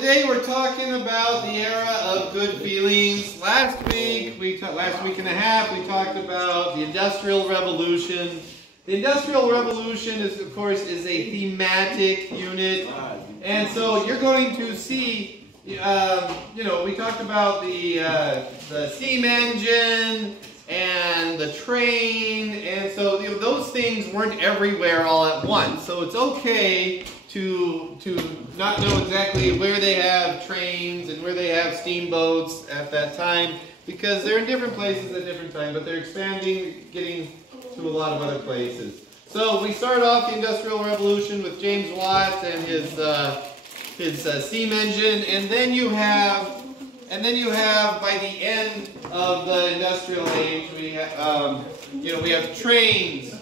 today we're talking about the era of good feelings. Last week and a half, we talked about the Industrial Revolution. The Industrial Revolution is, of course, is a thematic unit, and so you're going to see, we talked about the steam engine and the train, and so those things weren't everywhere all at once. So it's okay to not know exactly where they have trains and where they have steamboats at that time, because they're in different places at different times, but they're expanding, getting to a lot of other places. So we start off the Industrial Revolution with James Watt and his steam engine, and then you have by the end of the Industrial Age, we have trains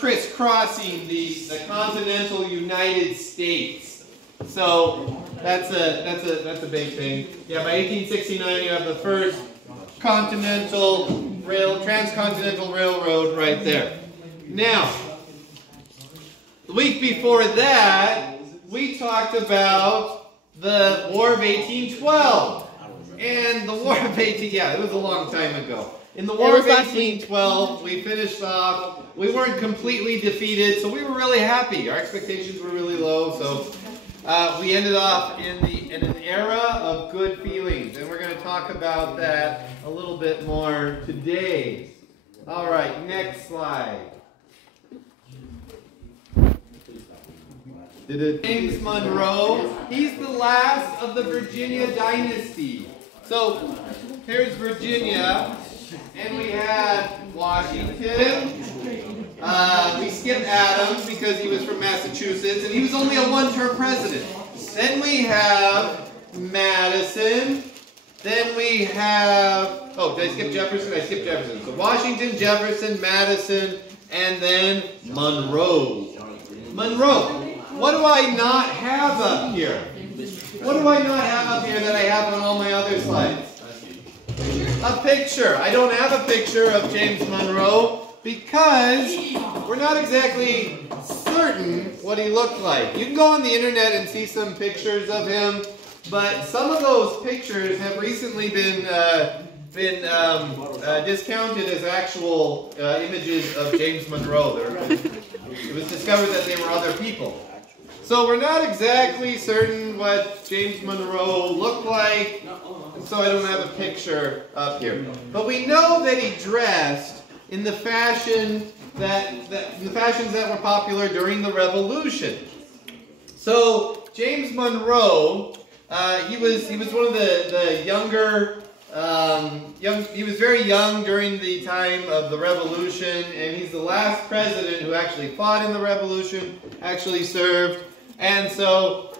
crisscrossing the continental United States. So that's a big thing. Yeah, by 1869 you have the first transcontinental railroad right there. Now, the week before that, we talked about the War of 1812. And the War of it was a long time ago. In the War of 1812, we finished off. We weren't completely defeated, so we were really happy. Our expectations were really low, so we ended off in an era of good feelings, and we're going to talk about that a little bit more today. All right, next slide. James Monroe. He's the last of the Virginia dynasty. So here's Virginia, and we had Washington. We skipped Adams because he was from Massachusetts, and he was only a one-term president. Then we have Madison. Then we have, did I skip Jefferson? I skipped Jefferson. So Washington, Jefferson, Madison, and then Monroe. Monroe. What do I not have up here? What do I not have up here that I have on all my other slides? A picture. I don't have a picture of James Monroe because we're not exactly certain what he looked like. You can go on the internet and see some pictures of him, but some of those pictures have recently been discounted as actual images of James Monroe. It was discovered that they were other people. So we're not exactly certain what James Monroe looked like, and so I don't have a picture up here. But we know that he dressed in the fashions that were popular during the Revolution. So James Monroe, he was one of the younger. He was very young during the time of the Revolution, and he's the last president who actually fought in the Revolution, actually served. And so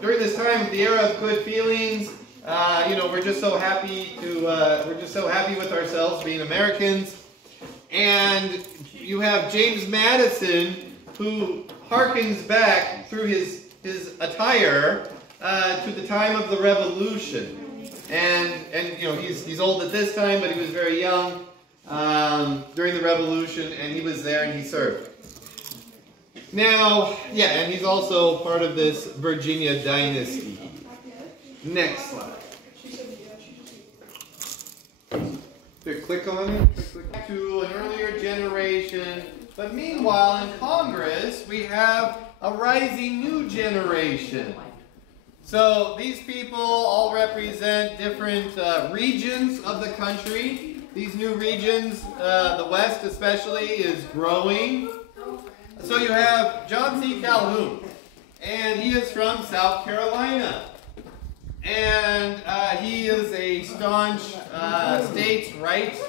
during this time, the era of good feelings, we're just so happy with ourselves being Americans. And you have James Madison, who harkens back through his attire to the time of the Revolution. And he's old at this time, but he was very young during the Revolution, and he was there and he served. Now, and he's also part of this Virginia dynasty. Next slide. Here, click on it. Click to an earlier generation. But meanwhile, in Congress, we have a rising new generation. So these people all represent different regions of the country. These new regions, the West especially, is growing. So you have John C. Calhoun, and he is from South Carolina. And he is a staunch states' rights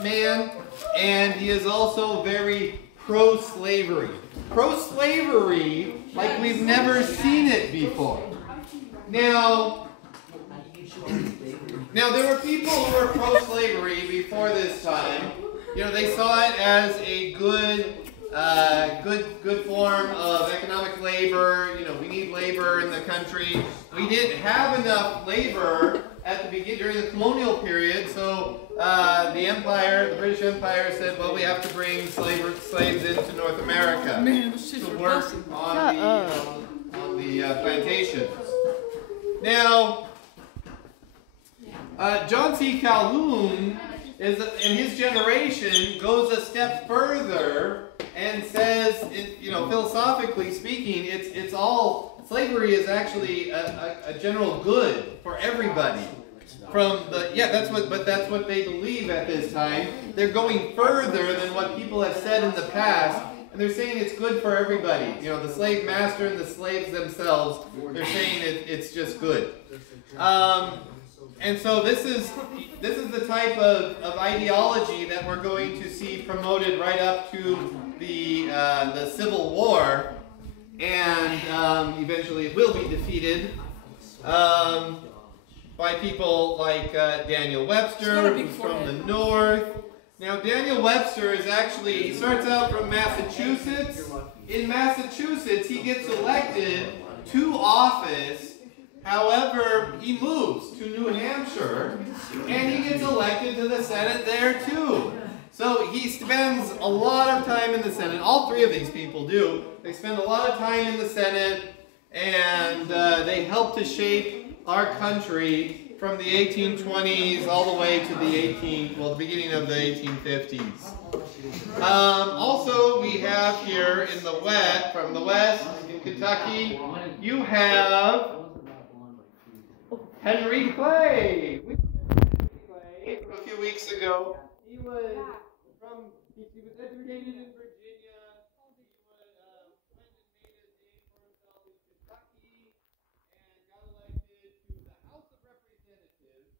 man, and he is also very pro-slavery. Pro-slavery like we've never seen it before. Now there were people who were pro-slavery before this time. They saw it as a good form of economic labor. We need labor in the country. We didn't have enough labor at the beginning during the colonial period, so the British Empire said, well, we have to bring slaves into North America to work on plantations. Now, John C. Calhoun in his generation goes a step further and says, philosophically speaking, it's all slavery is actually a general good for everybody. That's what they believe at this time. They're going further than what people have said in the past, and they're saying it's good for everybody. The slave master and the slaves themselves, they're saying it's just good. And so this is the type of ideology that we're going to see promoted right up to the Civil War, and eventually it will be defeated by people like Daniel Webster, who's from the north. Now, Daniel Webster he starts out from Massachusetts. In Massachusetts, he gets elected to office. However, he moves to New Hampshire, and he gets elected to the Senate there too. So he spends a lot of time in the Senate. All three of these people do. They spend a lot of time in the Senate, and they help to shape our country from the 1820s all the way to the beginning of the 1850s. Also, we have here in the west, from the west in Kentucky, you have Henry Clay. We remember Henry Clay from a few weeks ago. He was educated in Virginia. He went and made his name for himself in Kentucky and got elected to the House of Representatives.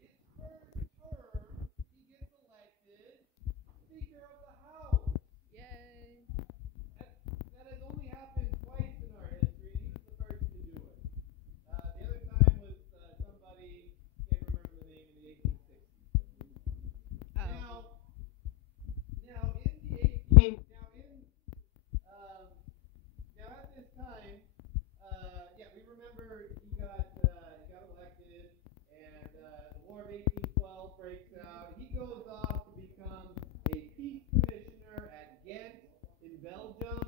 His first term, he gets elected Speaker of the House. Yay! That has only happened twice in our history. He was the first to do it. The other time was somebody, can't remember the name, in the 1860s. Now at this time, we remember he got elected, and the War of 1812 breaks out. He goes off to become a peace commissioner at Ghent in Belgium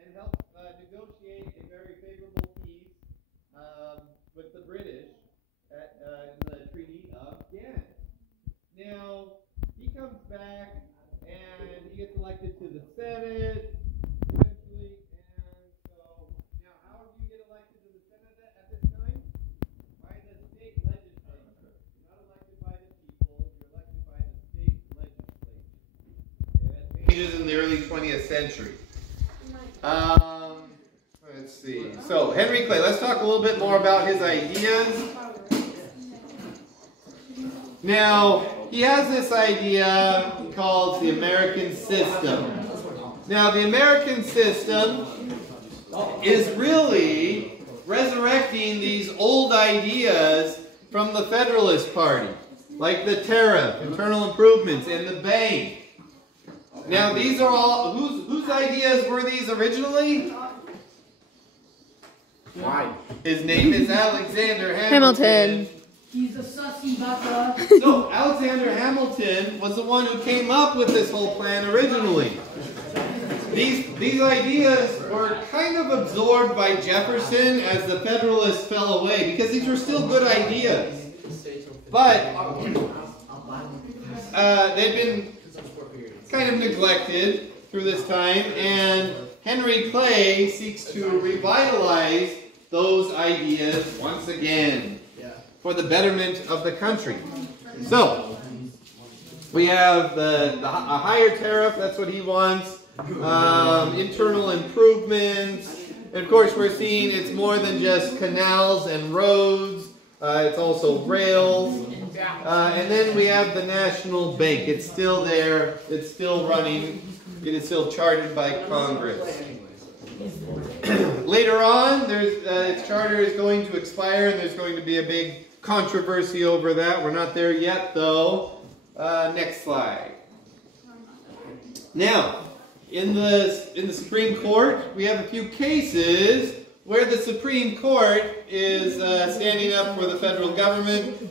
and helps negotiate a very favorable peace with the British in the Treaty of Ghent. Now, he comes back and he gets elected to the Senate eventually. And so, now how do you get elected to the Senate at this time? By the state legislature. You're not elected by the people, you're elected by the state legislature. Okay, that changes in the early 20th century. Let's see. So, Henry Clay, let's talk a little bit more about his ideas. Now, he has this idea called the American system. Now, the American system is really resurrecting these old ideas from the Federalist Party, like the tariff, internal improvements, and the bank. Now, these are all, whose ideas were these originally? Why? His name is Alexander Hamilton. He's a sussy baka. So, Alexander Hamilton was the one who came up with this whole plan originally. These ideas were kind of absorbed by Jefferson as the Federalists fell away, because these were still good ideas. But they'd been kind of neglected through this time, and Henry Clay seeks to revitalize those ideas once again for the betterment of the country. So, we have a higher tariff, that's what he wants, internal improvements, and of course we're seeing it's more than just canals and roads, it's also rails, and then we have the National Bank. It's still there, it's still running, it is still chartered by Congress. Later on, its charter is going to expire, and there's going to be a big controversy over that. We're not there yet, though. Next slide. Now, in the Supreme Court, we have a few cases where the Supreme Court is standing up for the federal government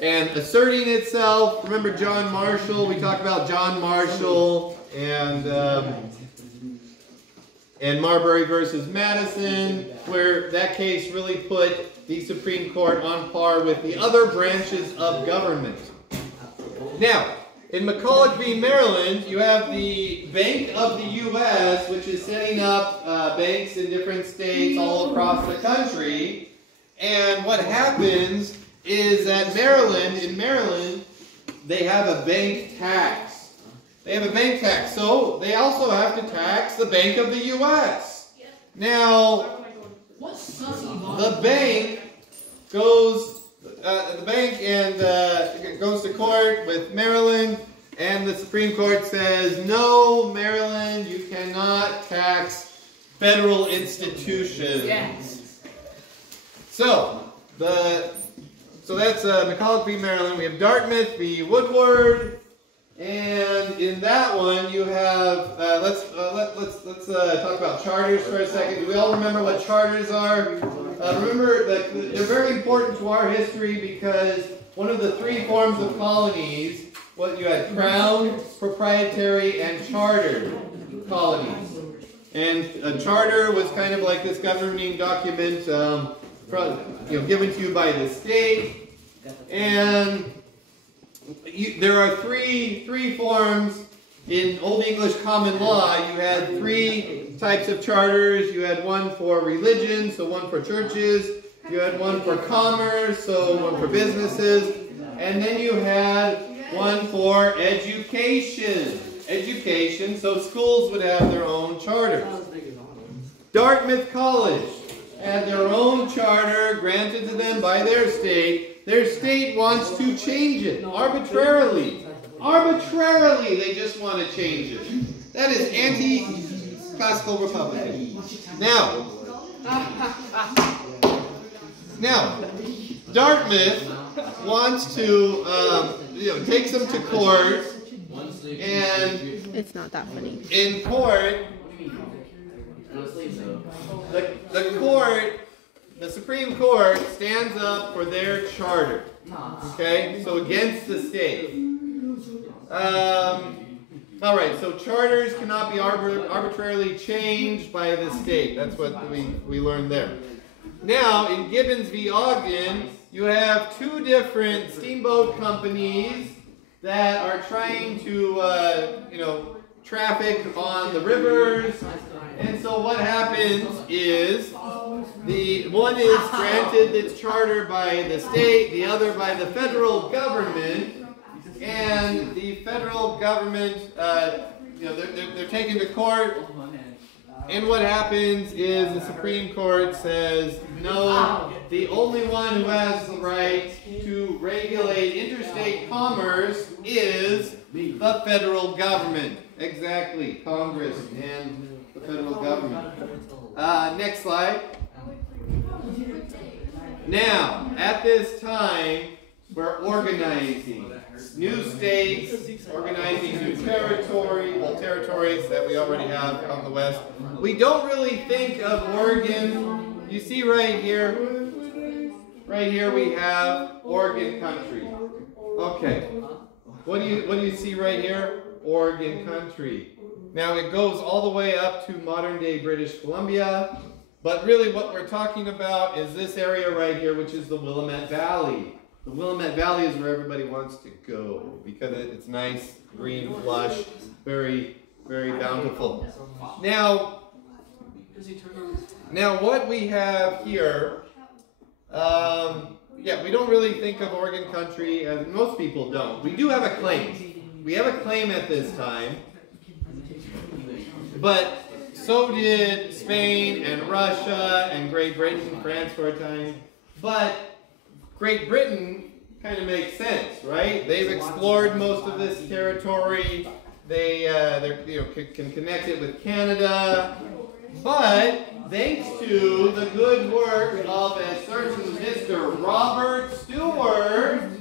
and asserting itself. Remember John Marshall? We talked about John Marshall and and Marbury versus Madison, where that case really put the Supreme Court on par with the other branches of government. Now, in McCulloch v. Maryland, you have the Bank of the U.S., which is setting up banks in different states all across the country. And what happens is that in Maryland, they have a bank tax. They have a bank tax, so they also have to tax the Bank of the U.S. Now, the bank goes goes to court with Maryland, and the Supreme Court says, no, Maryland, you cannot tax federal institutions. Yes. So that's McCulloch v. Maryland. We have Dartmouth v. Woodward, and in that one you have let's talk about charters for a second. Do we all remember what charters are? Remember that they're very important to our history because one of the three forms of colonies, you had crown, proprietary, and charter colonies. And a charter was kind of like this governing document given to you by the state. And there are three forms in Old English common law. You had three types of charters. You had one for religion, so one for churches. You had one for commerce, so one for businesses. And then you had one for education. So schools would have their own charters. Dartmouth College had their own charter granted to them by their state. Their state wants to change it arbitrarily. Arbitrarily, they just want to change it. That is anti-classical Republican. Now, Dartmouth wants to, takes them to court, and it's not that funny. In court, the Supreme Court stands up for their charter. Okay, so against the state. All right, so charters cannot be arbitrarily changed by the state. That's what we learned there. Now, in Gibbons v. Ogden, you have two different steamboat companies that are trying to, traffic on the rivers. And so what happens is the one is granted its charter by the state, the other by the federal government. And the federal government, they're taken to court. And what happens is the Supreme Court says, no, the only one who has the right to regulate interstate commerce is the federal government. Exactly, Congress and the federal government. Next slide. Now, at this time, we're organizing new states, organizing new territories that we already have out in the West. We don't really think of Oregon. You see right here we have Oregon country. Okay, what do you see right here? Oregon country. Now it goes all the way up to modern day British Columbia, but really what we're talking about is this area right here, which is the Willamette Valley. The Willamette Valley is where everybody wants to go because it's nice, green, lush, very, very bountiful. Now what we have here, we don't really think of Oregon country, as most people don't. We do have a claim. We have a claim at this time, but so did Spain and Russia and Great Britain, France for a time. But Great Britain kind of makes sense, right? They've explored most of this territory. They can connect it with Canada. But thanks to the good work of a certain Mr. Robert Stewart,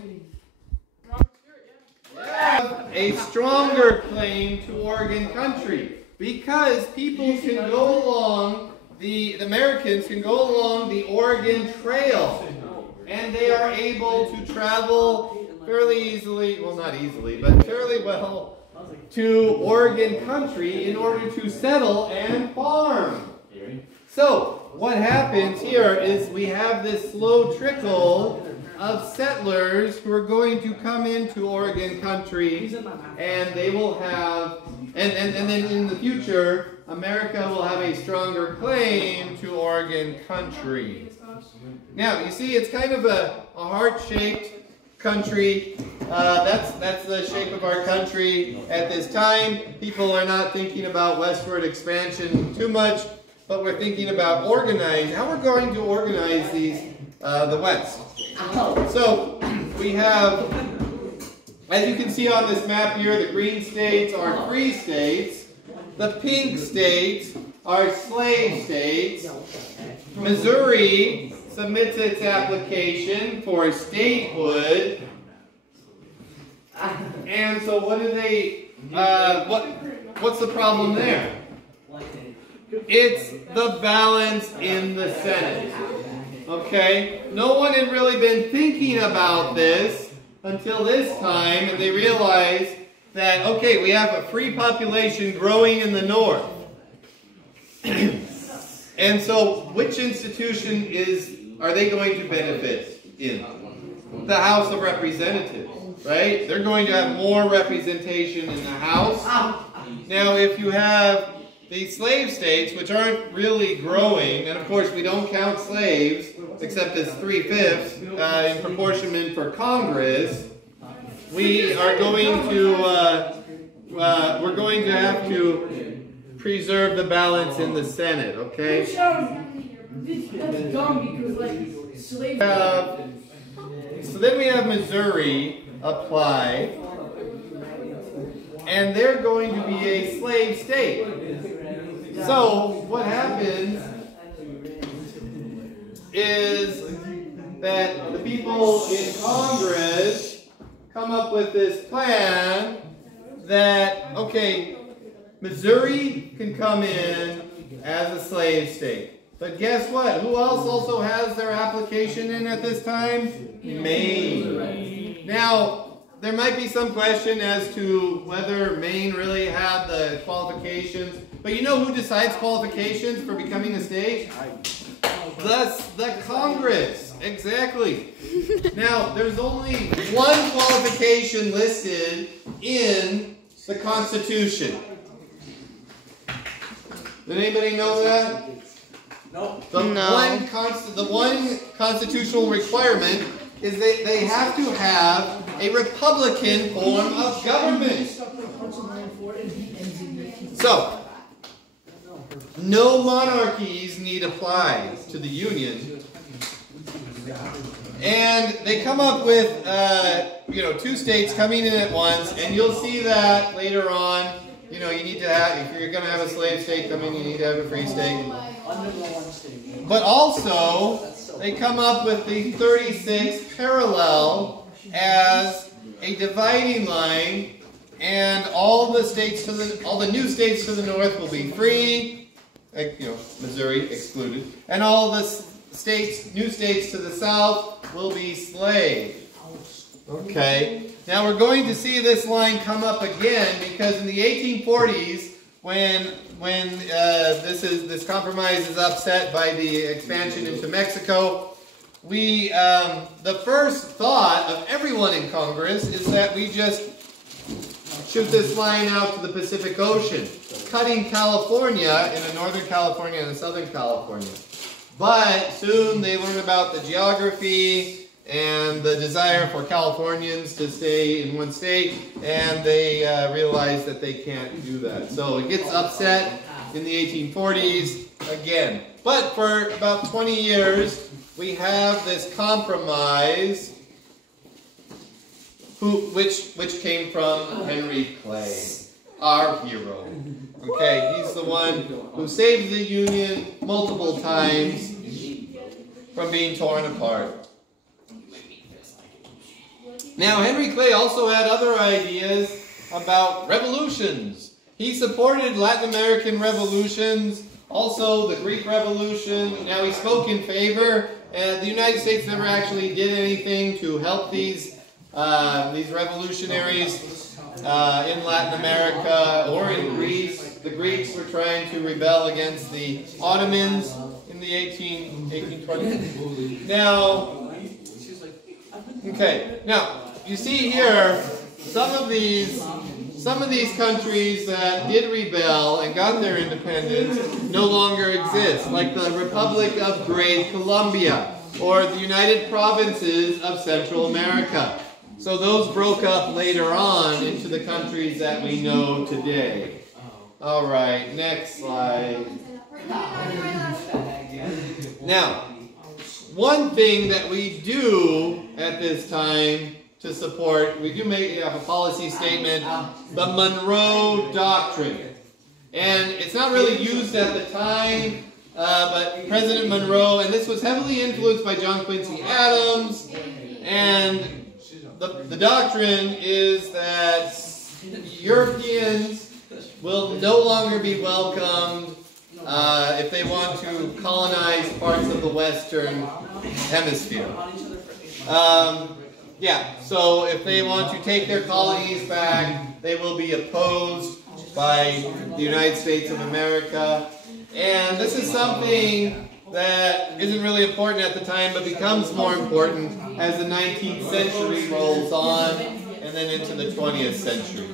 have a stronger claim to Oregon country because people can go along, the Americans can go along the Oregon Trail, and they are able to travel fairly easily, well not easily, but fairly well to Oregon country in order to settle and farm. So what happens here is we have this slow trickle of settlers who are going to come into Oregon country, and they will have, and then in the future, America will have a stronger claim to Oregon country. Now, you see, it's kind of a heart-shaped country. That's the shape of our country at this time. People are not thinking about westward expansion too much, but we're thinking about how we're going to organize the West. So we have, as you can see on this map here, the green states are free states. The pink states are slave states. Missouri submits its application for statehood. And so what do they, what's the problem there? It's the balance in the Senate. Okay? No one had really been thinking about this until this time, and they realized that, okay, we have a free population growing in the north. And so, which institution are they going to benefit in? The House of Representatives, right? They're going to have more representation in the House. Now, if you have the slave states, which aren't really growing, and of course we don't count slaves, except as 3/5 in proportion for Congress, we are going to, we're going to have to preserve the balance in the Senate, okay? That's dumb because, like, slaves. So then we have Missouri apply, and they're going to be a slave state. So what happens is that the people in Congress come up with this plan that, okay, Missouri can come in as a slave state. But guess what? Who else also has their application in at this time? Maine. Now, there might be some question as to whether Maine really had the qualifications. But you know who decides qualifications for becoming a state? The Congress. Exactly. Now, there's only one qualification listed in the Constitution. Did anybody know that? No. The one constitutional requirement is that they have to have a Republican form of government. So, no monarchies need apply to the Union. And they come up with, 2 states coming in at once, and you'll see that later on. You know, you need to have, if you're going to have a slave state come in, you need to have a free state. But also, they come up with the 36th parallel as a dividing line, and all the new states to the north will be free, Missouri excluded, and all the new states to the south will be slave. Okay. Now we're going to see this line come up again because in the 1840s, when this compromise is upset by the expansion into Mexico, the first thought of everyone in Congress is that we just shoot this line out to the Pacific Ocean, cutting California into Northern California and Southern California. But soon they learn about the geography and the desire for Californians to stay in one state, and they realize that they can't do that. So it gets upset in the 1840s again. But for about 20 years, we have this compromise, which came from Henry Clay, our hero. Okay, he's the one who saved the Union multiple times from being torn apart. Now, Henry Clay also had other ideas about revolutions. He supported Latin American revolutions, also the Greek Revolution. Now, he spoke in favor, and the United States never actually did anything to help these these revolutionaries in Latin America or in Greece. The Greeks were trying to rebel against the Ottomans in the 1820s. Now, okay, now you see here some of these countries that did rebel and got their independence no longer exist, like the Republic of Great Colombia or the United Provinces of Central America. So those broke up later on into the countries that we know today. All right, next slide. Now, one thing that we do at this time to support, we do have a policy statement, the Monroe Doctrine. And it's not really used at the time, but President Monroe, and this was heavily influenced by John Quincy Adams, and the doctrine is that Europeans will no longer be welcomed if they want to colonize parts of the Western Hemisphere. Yeah, so if they want to take their colonies back, they will be opposed by the United States of America. And this is something that isn't really important at the time, but becomes more important as the 19th century rolls on, and then into the 20th century.